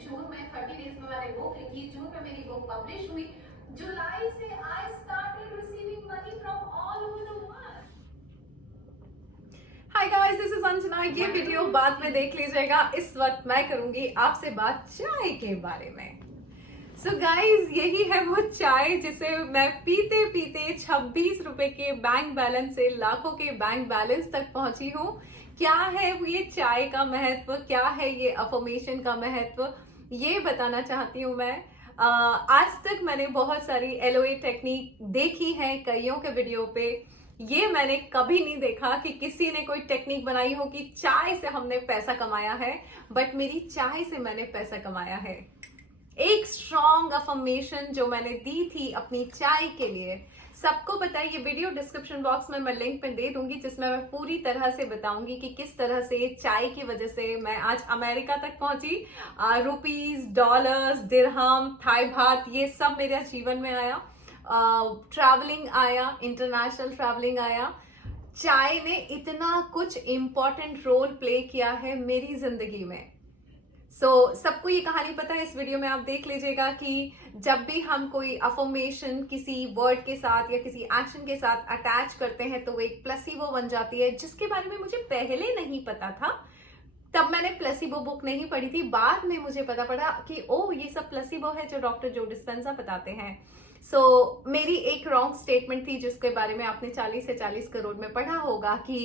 जून में 30 डेज में मैंने बुक लिखी, जून में मेरी बुक पब्लिश हुई, जुलाई से I started receiving money from all over the world. Hi guys, this is Anjana. ये वीडियो बाद में देख लीजिएगा। इस वक्त मैं करूंगी आपसे बात चाय के बारे में। सो गाइस, यही है वो चाय जिसे मैं पीते पीते 26 रुपए के बैंक बैलेंस से लाखों के बैंक बैलेंस तक पहुंची हूँ। क्या है ये चाय का महत्व, क्या है ये अफर्मेशन का महत्व, ये बताना चाहती हूँ मैं। आज तक मैंने बहुत सारी एलओए टेक्निक देखी है कईयों के वीडियो पे। ये मैंने कभी नहीं देखा कि किसी ने कोई टेक्निक बनाई हो कि चाय से हमने पैसा कमाया है, बट मेरी चाय से मैंने पैसा कमाया है। एक स्ट्रॉन्ग अफर्मेशन जो मैंने दी थी अपनी चाय के लिए, सबको पता है। ये वीडियो डिस्क्रिप्शन बॉक्स में मैं लिंक पे दे दूंगी, जिसमें मैं पूरी तरह से बताऊंगी कि किस तरह से चाय की वजह से मैं आज अमेरिका तक पहुंची। रुपीज, डॉलर्स, दिरहम, थाई बात, ये सब मेरे जीवन में आया। ट्रैवलिंग आया, इंटरनेशनल ट्रैवलिंग आया। चाय ने इतना कुछ इंपॉर्टेंट रोल प्ले किया है मेरी जिंदगी में। सबको ये कहानी पता है। इस वीडियो में आप देख लीजिएगा कि जब भी हम कोई अफर्मेशन किसी वर्ड के साथ या किसी एक्शन के साथ अटैच करते हैं तो वो एक प्लेसिबो बन जाती है, जिसके बारे में मुझे पहले नहीं पता था। तब मैंने प्लेसिबो बुक नहीं पढ़ी थी, बाद में मुझे पता पड़ा कि ओ ये सब प्लेसिबो है जो डॉक्टर जो डिस्पेंजा बताते हैं। मेरी एक रॉन्ग स्टेटमेंट थी जिसके बारे में आपने 40 से 40 करोड़ में पढ़ा होगा कि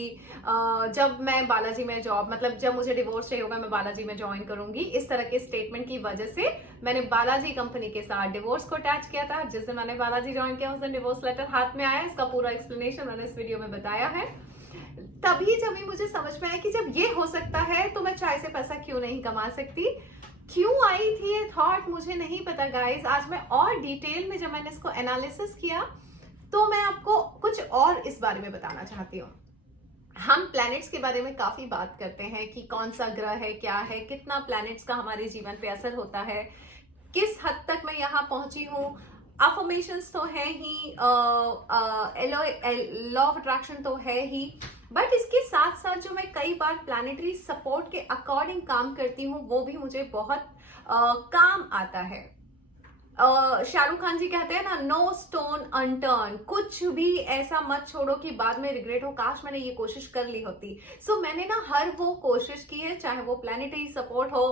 जब मैं बालाजी में जॉब, मतलब जब मुझे डिवोर्स चाहिए होगा मैं बालाजी में ज्वाइन करूंगी। इस तरह के स्टेटमेंट की वजह से मैंने बालाजी कंपनी के साथ डिवोर्स को अटैच किया था। जिस दिन मैंने बालाजी ज्वाइन किया उस दिन डिवोर्स लेटर हाथ में आया। इसका पूरा एक्सप्लेनेशन मैंने इस वीडियो में बताया है। तभी जब मुझे समझ में आया कि जब ये हो सकता है तो मैं चाय से पैसा क्यों नहीं कमा सकती। क्यों आई थी ये थॉट मुझे नहीं पता गाइस। आज मैं और डिटेल में जब मैंने इसको एनालिसिस किया तो मैं आपको कुछ और इस बारे में बताना चाहती हूँ। हम प्लैनेट्स के बारे में काफी बात करते हैं कि कौन सा ग्रह है, क्या है, कितना प्लैनेट्स का हमारे जीवन पे असर होता है, किस हद तक मैं यहाँ पहुंची हूँ। अफर्मेशंस तो है ही, लॉ ऑफ अट्रैक्शन तो है ही, बट इसके साथ साथ जो मैं कई बार प्लानिटरी सपोर्ट के अकॉर्डिंग काम करती हूँ वो भी मुझे बहुत काम आता है। शाहरुख खान जी कहते हैं ना, नो स्टोन अनटर्न, कुछ भी ऐसा मत छोड़ो कि बाद में रिग्रेट हो, काश मैंने ये कोशिश कर ली होती। मैंने ना हर वो कोशिश की है, चाहे वो प्लानिटरी सपोर्ट हो,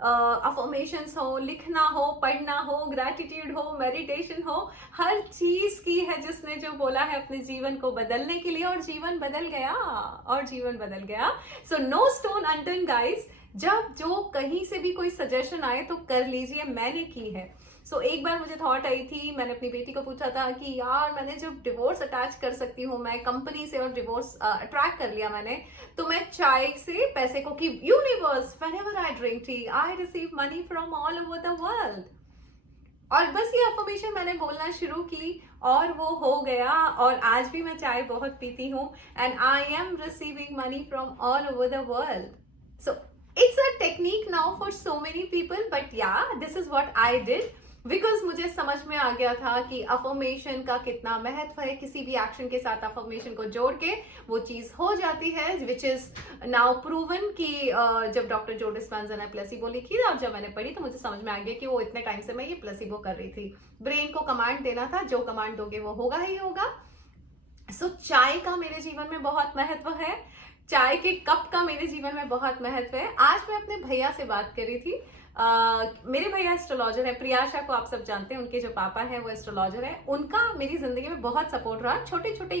अफर्मेशंस हो, लिखना हो, पढ़ना हो, ग्रैटिट्यूड हो, मेडिटेशन हो, हर चीज की है जिसने जो बोला है अपने जीवन को बदलने के लिए, और जीवन बदल गया, और जीवन बदल गया। No stone unturned guys. जब जो कहीं से भी कोई सजेशन आए तो कर लीजिए, मैंने की है। एक बार मुझे थॉट आई थी, मैंने अपनी बेटी को पूछा था कि यार मैंने जब डिवोर्स अटैच कर सकती हूँ मैं कंपनी से, और डिवोर्स अट्रैक्ट कर लिया मैंने, तो मैं चाय से पैसे को कि universe, whenever I drink tea I receive money from all over the world. और बस ये अफर्मेशन मैंने बोलना शुरू की और वो हो गया। और आज भी मैं चाय बहुत पीती हूँ, and I am receiving money from all over the world. It's a technique now for so many people, but yeah this is what I did, because मुझे समझ में आ गया था कि अफर्मेशन का कितना महत्व है। किसी भी एक्शन के साथ अफर्मेशन को जोड़ के वो चीज हो जाती है, विच इज नाउ प्रूवन कि जब डॉक्टर जो डिस्पेंजा ने प्लेसिबो लिखी और जब मैंने पढ़ी तो मुझे समझ में आ गया कि वो इतने टाइम से मैं ये प्लेसिबो कर रही थी। ब्रेन को कमांड देना था, जो कमांड दोगे वो होगा ही होगा। चाय का मेरे जीवन में बहुत महत्व है, चाय के कप का मेरे जीवन में बहुत महत्व है। आज मैं अपने भैया से बात कर रही थी। मेरे भैया एस्ट्रोलॉजर है, प्रियाशा को आप सब जानते हैं, उनके जो पापा है वो एस्ट्रोलॉजर है। उनका मेरी जिंदगी में बहुत सपोर्ट रहा, छोटे छोटे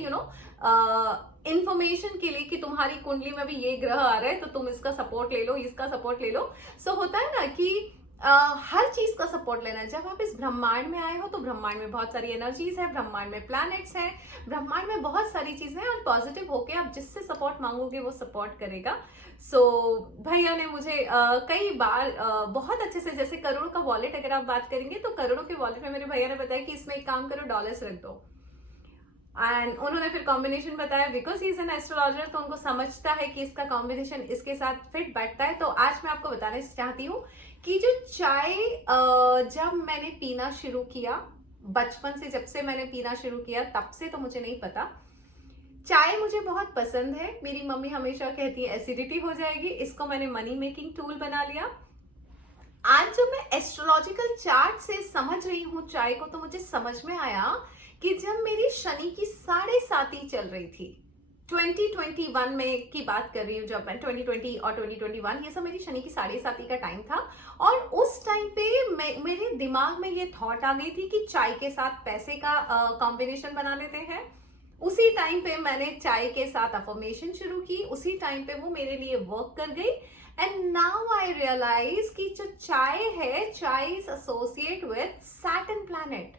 इंफॉर्मेशन के लिए कि तुम्हारी कुंडली में भी ये ग्रह आ रहा है तो तुम इसका सपोर्ट ले लो, इसका सपोर्ट ले लो। होता है ना कि हर चीज का सपोर्ट लेना है। जब आप इस ब्रह्मांड में आए हो तो ब्रह्मांड में बहुत सारी एनर्जीज है, ब्रह्मांड में प्लैनेट्स हैं, ब्रह्मांड में बहुत सारी चीजें हैं, और पॉजिटिव होके आप जिससे सपोर्ट मांगोगे वो सपोर्ट करेगा। भैया ने मुझे कई बार बहुत अच्छे से, जैसे करोड़ों का वॉलेट अगर आप बात करेंगे तो करोड़ों के वॉलेट में मेरे भैया ने बताया कि इसमें एक काम करो, डॉलर्स रख दो। एंड उन्होंने फिर कॉम्बिनेशन बताया, because he is an astrologer, तो उनको समझता है कि इसका कॉम्बिनेशन इसके साथ फिट बैठता है। तो आज मैं आपको बताना चाहती हूँ कि जो चाय जब मैंने पीना शुरू किया, बचपन से जब से मैंने पीना शुरू किया तब से तो मुझे नहीं पता, चाय मुझे बहुत पसंद है। मेरी मम्मी हमेशा कहती है एसिडिटी हो जाएगी, इसको मैंने मनी मेकिंग टूल बना लिया। आज जब मैं एस्ट्रोलॉजिकल चार्ट से समझ रही हूँ चाय को, तो मुझे समझ में आया कि जब मेरी शनि की 7.5 चल रही थी 2021 में की बात कर रही हूँ, जब मैं 2020 और 2021 ये सब मेरी शनि की 7.5 का टाइम था। और उस टाइम पे मेरे दिमाग में ये थॉट आ गई थी कि चाय के साथ पैसे का कॉम्बिनेशन बना लेते हैं। उसी टाइम पे मैंने चाय के साथ अफर्मेशन शुरू की, उसी टाइम पे वो मेरे लिए वर्क कर गई। एंड नाउ आई रियलाइज कि जो चाय है, chai is associate with Saturn planet.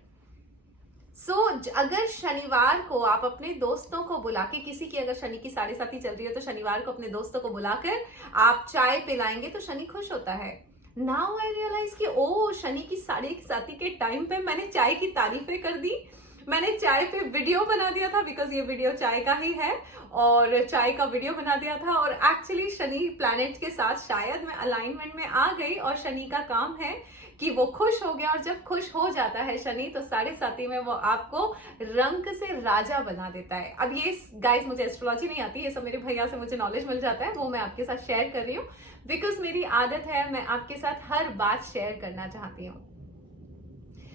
So अगर शनिवार को आप अपने दोस्तों को बुला के, किसी की अगर शनि की 7.5 चल रही है तो शनिवार को अपने दोस्तों को बुलाकर आप चाय पिलाएंगे तो शनि खुश होता है। नाउ आई रियलाइज कि ओ, शनि की 7.5 के टाइम पे मैंने चाय की तारीफें कर दी, मैंने चाय पे वीडियो बना दिया था, बिकॉज ये वीडियो चाय का ही है, और चाय का वीडियो बना दिया था। और एक्चुअली शनि प्लैनेट के साथ शायद मैं अलाइनमेंट में आ गई, और शनि का काम है कि वो खुश हो गया, और जब खुश हो जाता है शनि तो 7.5 में वो आपको रंग से राजा बना देता है। अब ये गाइस, मुझे एस्ट्रोलॉजी नहीं आती, ये सब मेरे भैया से मुझे नॉलेज मिल जाता है, वो मैं आपके साथ शेयर कर रही हूँ बिकॉज मेरी आदत है, मैं आपके साथ हर बात शेयर करना चाहती हूँ।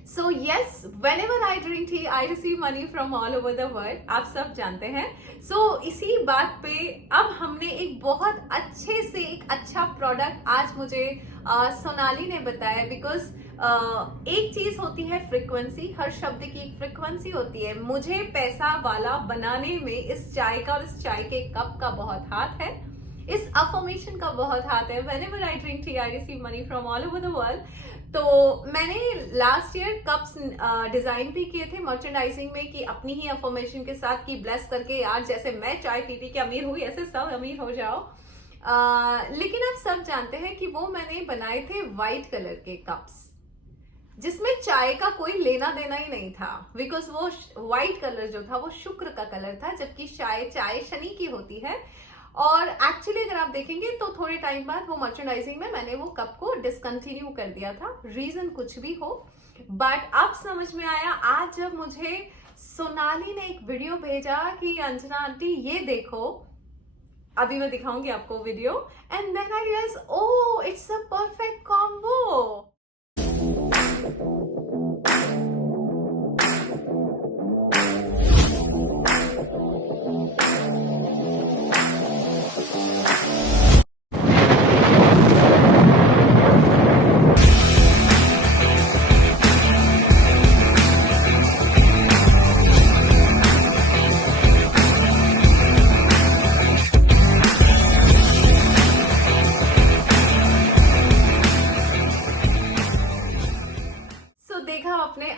So yes, whenever I drink tea, I receive money from all over the world. आप सब जानते हैं। So इसी बात पे अब हमने एक बहुत अच्छे से एक अच्छा प्रोडक्ट आज मुझे सोनाली ने बताया, बिकॉज एक चीज होती है फ्रीक्वेंसी, हर शब्द की एक फ्रीक्वेंसी होती है। मुझे पैसा वाला बनाने में इस चाय का और इस चाय के कप का बहुत हाथ है, इस अफर्मेशन का बहुत हाथ है। Whenever I drink tea, I receive money from all over the world. तो मैंने लास्ट ईयर कप्स डिजाइन भी किए थे मर्चेंडाइजिंग में, कि अपनी ही अफर्मेशन के साथ कि ब्लेस करके यार जैसे मैं चाय पी पी के अमीर हुई ऐसे सब अमीर हो जाओ। लेकिन आप सब जानते हैं कि वो मैंने बनाए थे व्हाइट कलर के कप्स, जिसमें चाय का कोई लेना देना ही नहीं था, बिकॉज वो व्हाइट कलर जो था वो शुक्र का कलर था, जबकि चाय शनि की होती है। और एक्चुअली अगर आप देखेंगे तो थोड़े टाइम बाद वो मर्चेंडाइजिंग में मैंने वो कप को डिसकंटिन्यू कर दिया था, रीजन कुछ भी हो, बट अब समझ में आया आज जब मुझे सोनाली ने एक वीडियो भेजा कि अंजना आंटी ये देखो, अभी मैं दिखाऊंगी आपको video, and then I realise oh, it's a perfect combo.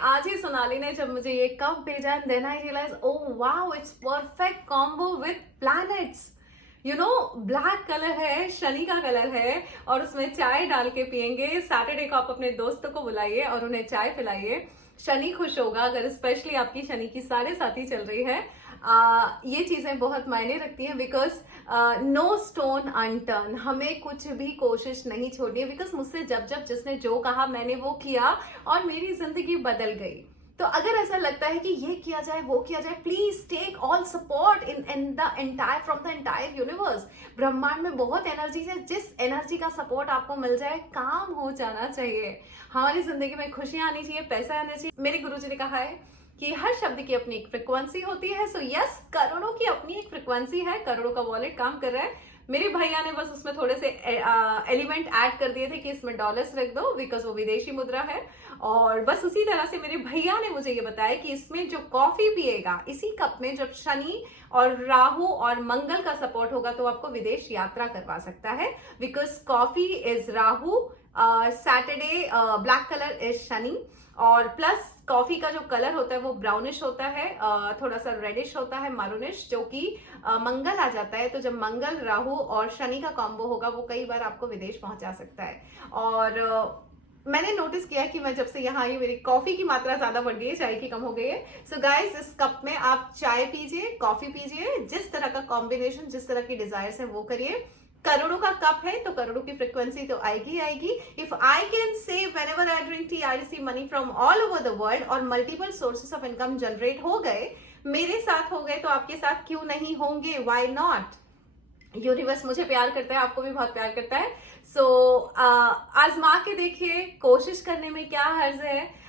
आज ही सोनाली ने जब मुझे ये कप भेजा, then I realise oh wow, it's perfect combo with planets. You know, black colour है, शनि का कलर है, और उसमें चाय डाल के पियेंगे। सैटरडे को आप अपने दोस्तों को बुलाइए और उन्हें चाय पिलाइए, शनि खुश होगा। अगर स्पेशली आपकी शनि की 7.5 चल रही है, ये चीजें बहुत मायने रखती हैं, बिकॉज नो स्टोन अनटर्न, हमें कुछ भी कोशिश नहीं छोड़नी है। बिकॉज मुझसे जब जब जिसने जो कहा मैंने वो किया और मेरी जिंदगी बदल गई। तो अगर ऐसा लगता है कि ये किया जाए वो किया जाए, please take all support in the entire from the entire universe. ब्रह्मांड में बहुत एनर्जी है, जिस एनर्जी का सपोर्ट आपको मिल जाए काम हो जाना चाहिए। हमारी जिंदगी में खुशियां आनी चाहिए, पैसा आना चाहिए। मेरे गुरुजी ने कहा है कि हर शब्द की अपनी एक फ्रिक्वेंसी होती है। सो यस, करोड़ों की अपनी एक फ्रिक्वेंसी है, करोड़ों का वॉलेट काम कर रहा है। मेरे भैया ने बस उसमें थोड़े से एलिमेंट ऐड कर दिए थे कि इसमें डॉलर्स रख दो, बिकॉज वो विदेशी मुद्रा है। और बस उसी तरह से मेरे भैया ने मुझे ये बताया कि इसमें जो कॉफी पिएगा, इसी कप में जब शनि और राहु और मंगल का सपोर्ट होगा तो आपको विदेश यात्रा करवा सकता है। Because coffee is Rahu, Saturday black colour is Shani, और प्लस कॉफी का जो कलर होता है वो ब्राउनिश होता है, थोड़ा सा रेडिश होता है, मारूनिश, जो कि मंगल आ जाता है। तो जब मंगल राहु और शनि का कॉम्बो होगा वो कई बार आपको विदेश पहुंचा सकता है। और मैंने नोटिस किया कि मैं जब से यहाँ आई मेरी कॉफी की मात्रा ज्यादा बढ़ गई है, चाय की कम हो गई है। सो गाइस, इस कप में आप चाय पीजिए, कॉफी पीजिए, जिस तरह का कॉम्बिनेशन, जिस तरह की डिजायर्स है वो करिए। करोड़ों का कप है तो करोड़ों की फ्रीक्वेंसी तो आएगी आएगी। If I can say whenever I drink tea I receive money from all over the world, और multiple sources of income generate हो गए, मेरे साथ हो गए, तो आपके साथ क्यों नहीं होंगे? Why not? यूनिवर्स मुझे प्यार करता है, आपको भी बहुत प्यार करता है। सो आजमा के देखिए, कोशिश करने में क्या हर्ज है।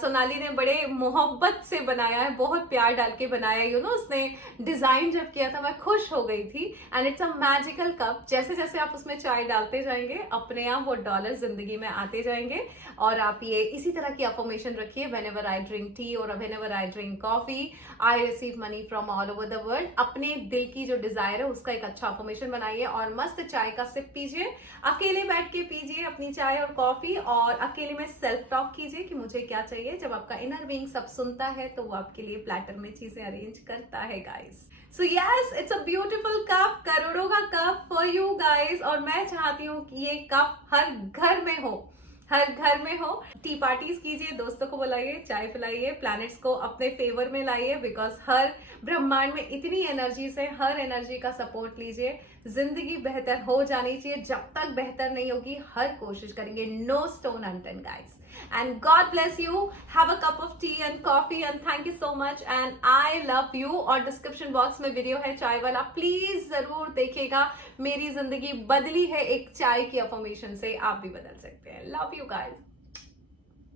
सोनाली ने बड़े मोहब्बत से बनाया है, बहुत प्यार डाल के बनाया है। उसने डिजाइन जब किया था मैं खुश हो गई थी। And it's a magical cup. जैसे जैसे आप उसमें चाय डालते जाएंगे अपने आप वो डॉलर जिंदगी में आते जाएंगे। और आप ये इसी तरह की अफर्मेशन रखिए, व्हेनेवर आई ड्रिंक टी और whenever I drink coffee I receive money from all over the world. अपने दिल की जो डिजायर है उसका एक अच्छा अफर्मेशन बनाइए और मस्त चाय का सिप पीजिए, अकेले बैठ के पीजिए अपनी चाय और कॉफी, और अकेले में सेल्फ टॉक कीजिए कि मुझे क्या चाहिए। जब आपका इनर बीइंग सब सुनता है तो वो आपके लिए प्लेटर में चीजें अरेंज करता है guys. So yes, it's a beautiful cup, करोड़ों का कप फॉर यू गाइस। और मैं चाहती हूँ कि ये कप हर घर में हो, हर घर में हो। टी पार्टीज कीजिए, दोस्तों को बुलाइए, चाय पिलाइए, प्लैनेट्स को अपने फेवर में लाइए, बिकॉज हर ब्रह्मांड में इतनी एनर्जीज है, हर एनर्जी का सपोर्ट लीजिए। जिंदगी बेहतर हो जानी चाहिए, जब तक बेहतर नहीं होगी हर कोशिश करेंगे। No stone unturned guys. And God bless you. Have a cup of tea and coffee and thank you so much. And I love you. और डिस्क्रिप्शन बॉक्स में वीडियो है चाय वाला, प्लीज जरूर देखिएगा। मेरी जिंदगी बदली है एक चाय की अफर्मेशन से, आप भी बदल सकते हैं। Love you guys.